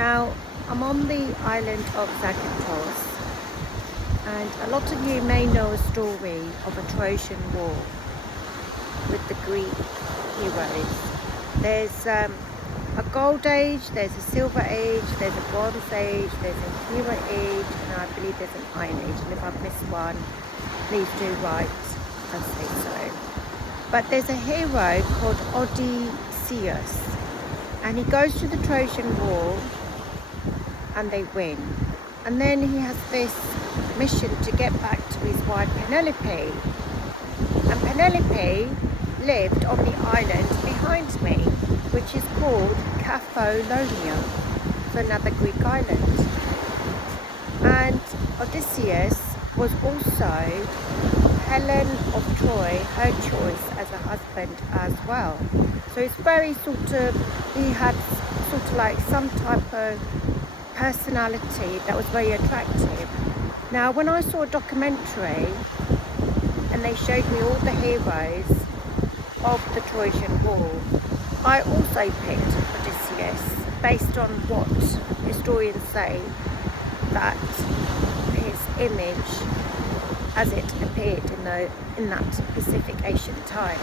Now, I'm on the island of Zakynthos, and a lot of you may know a story of a Trojan War with the Greek heroes. There's a gold age, there's a silver age, there's a bronze age, there's a hero age, and I believe there's an iron age. And if I've missed one, please do write and say so. But there's a hero called Odysseus, and he goes to the Trojan War and they win. And then he has this mission to get back to his wife Penelope. And Penelope lived on the island behind me, which is called Cappholonia, so another Greek island. And Odysseus was also Helen of Troy, her choice as a husband as well. So it's very he had sort of like some type of personality that was very attractive. Now, when I saw a documentary and they showed me all the heroes of the Trojan War, I also picked Odysseus based on what historians say that his image as it appeared in that specific ancient time.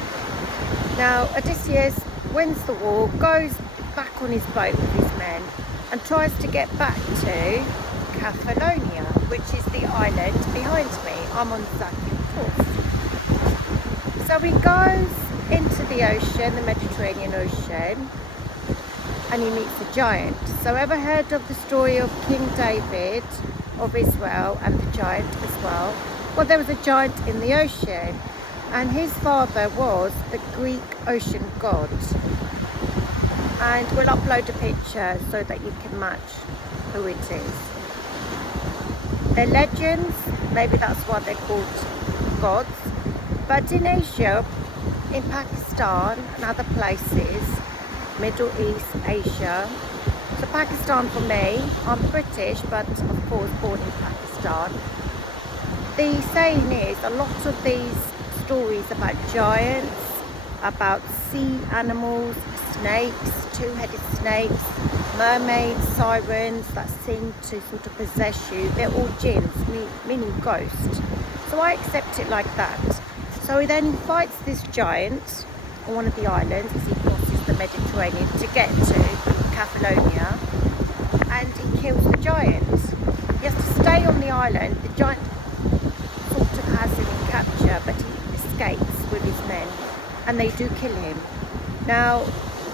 Now, Odysseus wins the war, goes back on his boat with his men and tries to get back to Cappholonia, which is the island behind me. I'm on Zakynthos. So he goes into the ocean, the Mediterranean Ocean, and he meets a giant. So ever heard of the story of King David of Israel and the giant as well? Well, there was a giant in the ocean, and his father was the Greek ocean god. And we'll upload a picture so that you can match who it is. They're legends, maybe that's why they're called gods. But in Asia, in Pakistan and other places, Middle East, Asia. So Pakistan for me, I'm British, but of course born in Pakistan. The saying is, a lot of these stories about giants, about sea animals, snakes, two-headed snakes, mermaids, sirens that seem to sort of possess you, they're all jinns, meaning ghosts. So I accept it like that. So then he fights this giant on one of the islands as he crosses the Mediterranean to get to Cappholonia, and he kills the giant. He has to stay on the island. The giant sort of has him in capture, but he escapes with his men, and they do kill him. Now,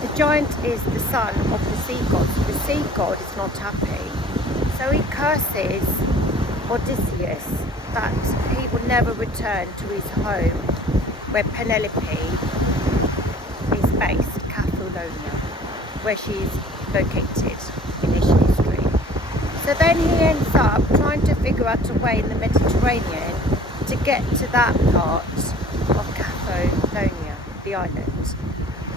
the giant is the son of the sea god, so the sea god is not happy. So he curses Odysseus that he will never return to his home where Penelope is based, Cappholonia, where she's located in his history. So then he ends up trying to figure out a way in the Mediterranean to get to that part of Cappholonia, the island.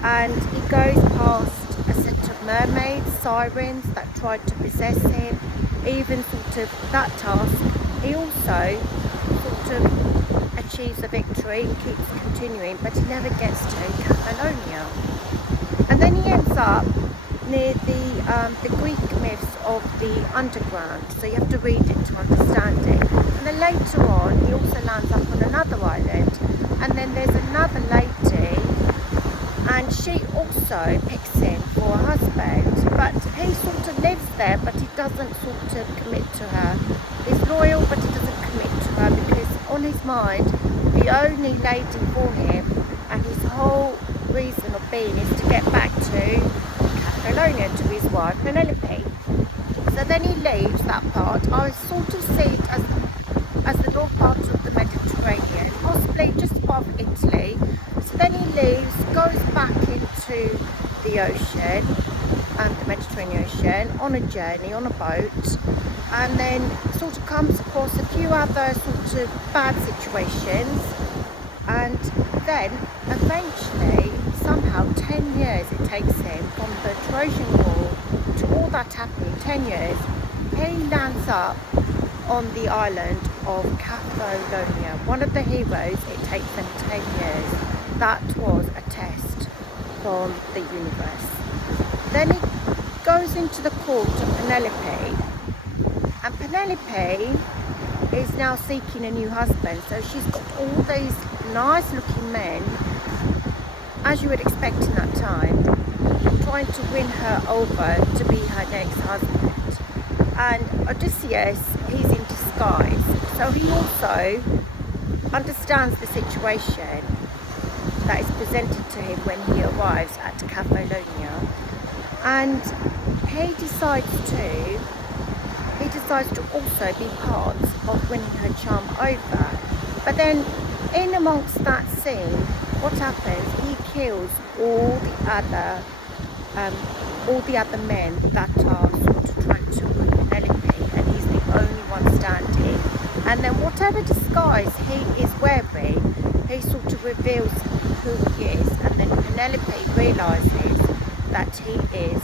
And he goes past a set of mermaids, sirens that tried to possess him. Even sort of that task, he also sort of achieves a victory and keeps continuing, but he never gets to Cappholonia. And then he ends up near the Greek myths of the underground, so you have to read it to understand it. And then later on, he also lands up on another island, and then there's another lady, and she also picks him for a husband, but he sort of lives there, but he doesn't sort of commit to her. He's loyal, but he doesn't commit to her because on his mind, the only lady for him and his whole reason of being is to get back to Cappholonia, to his wife Penelope. So then he leaves that part. I sort of see it as the north part of the Mediterranean, possibly just above Italy. So then he leaves, goes back into the ocean and the Mediterranean Ocean on a journey, on a boat, and then sort of comes across a few other sort of bad situations, and then eventually, somehow 10 years it takes him from the Trojan War to all that happening, 10 years, he lands up on the island of Cappholonia. One of the heroes, it takes them 10 years. That was a test from the universe. Then he goes goes into the court of Penelope, and Penelope is now seeking a new husband. So she's got all these nice looking men, as you would expect in that time, trying to win her over to be her next husband. And Odysseus, he's in disguise, so he also understands the situation that is presented to him when he arrives at Cephalonia, and he decides to also be part of winning her charm over. But then in amongst that scene, what happens, he kills all the other men that are sort of trying to win Penelope, and he's the only one standing. And then whatever disguise he is wearing, he sort of reveals who he is, and then Penelope realizes that he is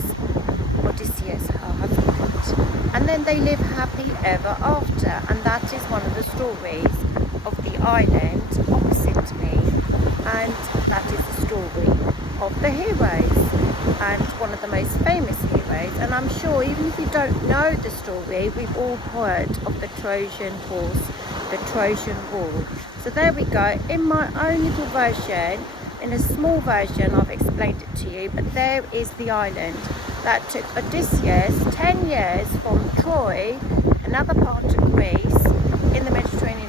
Odysseus, her husband. And then they live happy ever after, and that is one of the stories of the island opposite me, and that is the story of the heroes, and one of the most famous heroes. And I'm sure even if you don't know the story, we've all heard of the Trojan horse, the Trojan War. So there we go. In my own little version, in a small version, I've explained it to you, but there is the island that took Odysseus 10 years from Troy, another part of Greece in the Mediterranean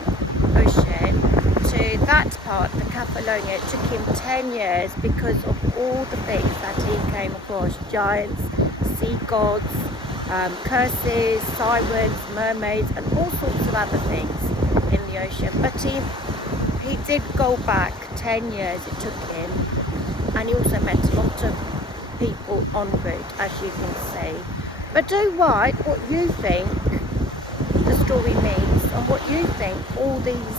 Ocean, to that part, the Cephalonia. It took him 10 years because of all the things that he came across: giants, sea gods, curses, sirens, mermaids, and all sorts of other things in the ocean. But he did go back 10 years, it took him, and he also met a lot of people en route, as you can see. But do write what you think the story means, and what you think all these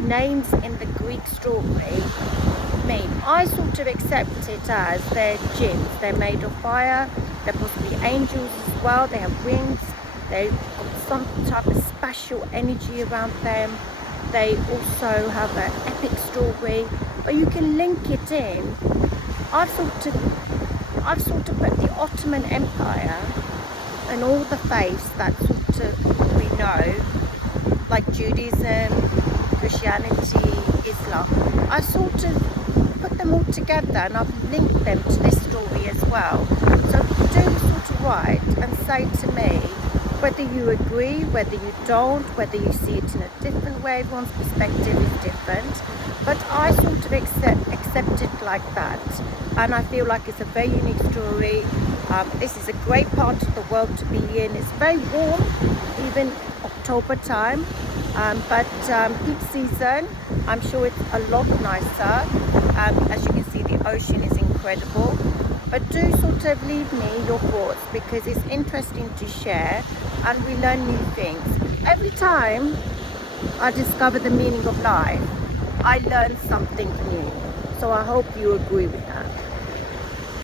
names in the Greek story mean. I sort of accept it as they're jinns. They're made of fire, they're possibly angels as well, they have wings, they've got some type of special energy around them. They also have an epic story, but you can link it in. I've sort of put the Ottoman Empire and all the faiths that sort of we know, like Judaism, Christianity, Islam. I sort of put them all together, and I've linked them to this story as well. So do sort of write and say to me whether you agree, whether you don't, whether you see it in a different way. Everyone's perspective is different, but I sort of accept it like that, and I feel like it's a very unique story. This is a great part of the world to be in. It's very warm, even October time, but peak season, I'm sure it's a lot nicer. As you can see, the ocean is incredible. But do sort of leave me your thoughts, because it's interesting to share and we learn new things. Every time I discover the meaning of life, I learn something new. So I hope you agree with that.